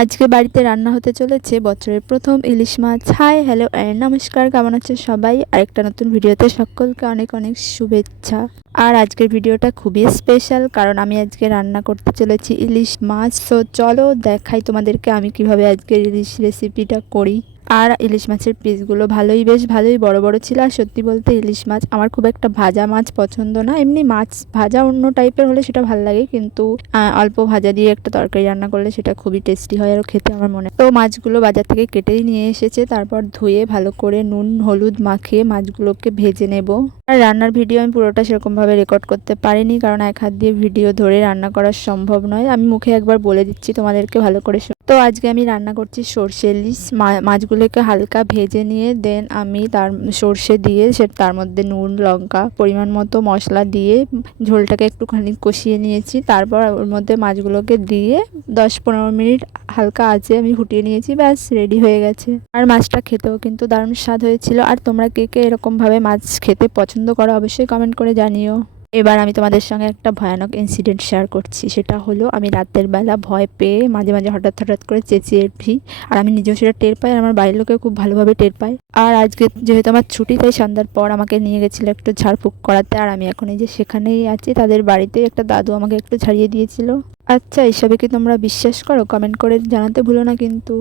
আজকে বাড়িতে রান্না হতে চলেছে বছরের প্রথম ইলিশ মাছ। হাই হ্যালো এন্ড নমস্কার, কেমন আছে সবাই? আরেকটা নতুন ভিডিওতে সকলকে অনেক অনেক শুভেচ্ছা। আর আজকের ভিডিওটা খুবই স্পেশাল, কারণ আমি আজকে রান্না করতে চলেছি ইলিশ মাছ। তো চলো দেখাই তোমাদেরকে আমি কিভাবে আজকের ইলিশ রেসিপিটা করি। আর ইলিশ মাছের পিসগুলো বেশ ভালোই বড় বড় ছিল। আর সত্যি বলতে ইলিশ মাছ আমার খুব একটা ভাজা মাছ পছন্দ না, এমনি মাছ ভাজা অন্য টাইপের হলে সেটা ভালো লাগে, কিন্তু অল্প ভাজা দিয়ে একটা তরকারি রান্না করলে সেটা খুবই টেস্টি হয় আর খেতে আমার মনে। তো মাছগুলো বাজার থেকে কেটেই নিয়ে এসেছে, তারপর ধুয়ে ভালো করে নুন হলুদ মাখিয়ে মাছগুলোকে ভেজে নেব। আর রান্নার ভিডিও আমি পুরোটা সেরকমভাবে রেকর্ড করতে পারিনি, কারণ এক হাত দিয়ে ভিডিও ধরে রান্না করা সম্ভব নয়। আমি মুখে একবার বলে দিচ্ছি তোমাদেরকে ভালো করে। তো আজকে আমি রান্না করছি সর্ষে ইলিশ। মাছগুলোকে হালকা ভেজে নিয়ে দেন আমি তার সর্ষে দিয়ে তার মধ্যে নুন লঙ্কা পরিমাণ মতো মশলা দিয়ে ঝোলটাকে একটুখানি কষিয়ে নিয়েছি। তারপর ওর মধ্যে মাছগুলোকে দিয়ে 10-15 মিনিট হালকা আঁচে আমি ফুটিয়ে নিয়েছি, ব্যাস রেডি হয়ে গেছে। আর মাছটা খেতেও কিন্তু দারুণ স্বাদ হয়েছিল। আর তোমরা কে কে এরকমভাবে মাছ খেতে পছন্দ করো অবশ্যই কমেন্ট করে জানিও। এবার আমি তোমাদের সঙ্গে একটা ভয়ানক ইনসিডেন্ট শেয়ার করছি। সেটা হলো, আমি রাতের বেলা ভয় পেয়ে মাঝে মাঝে হঠাৎ হঠাৎ করে চেঁচিয়ে উঠি। আর আমি নিজেও সেটা টের পাই, আর আমার বাড়ির লোকেও খুব ভালোভাবে টের পায়। আর আজকে যেহেতু আমার ছুটি, তাই সন্ধ্যার পর আমাকে নিয়ে গেছিলো একটু ঝাড়ফুঁক করাতে। আর আমি এখন এই যে সেখানেই আছি, তাদের বাড়িতে একটা দাদু আমাকে একটু ঝাড়িয়ে দিয়েছিল। আচ্ছা, এসবে কি তোমরা বিশ্বাস করো? কমেন্ট করে জানাতে ভুলো না কিন্তু।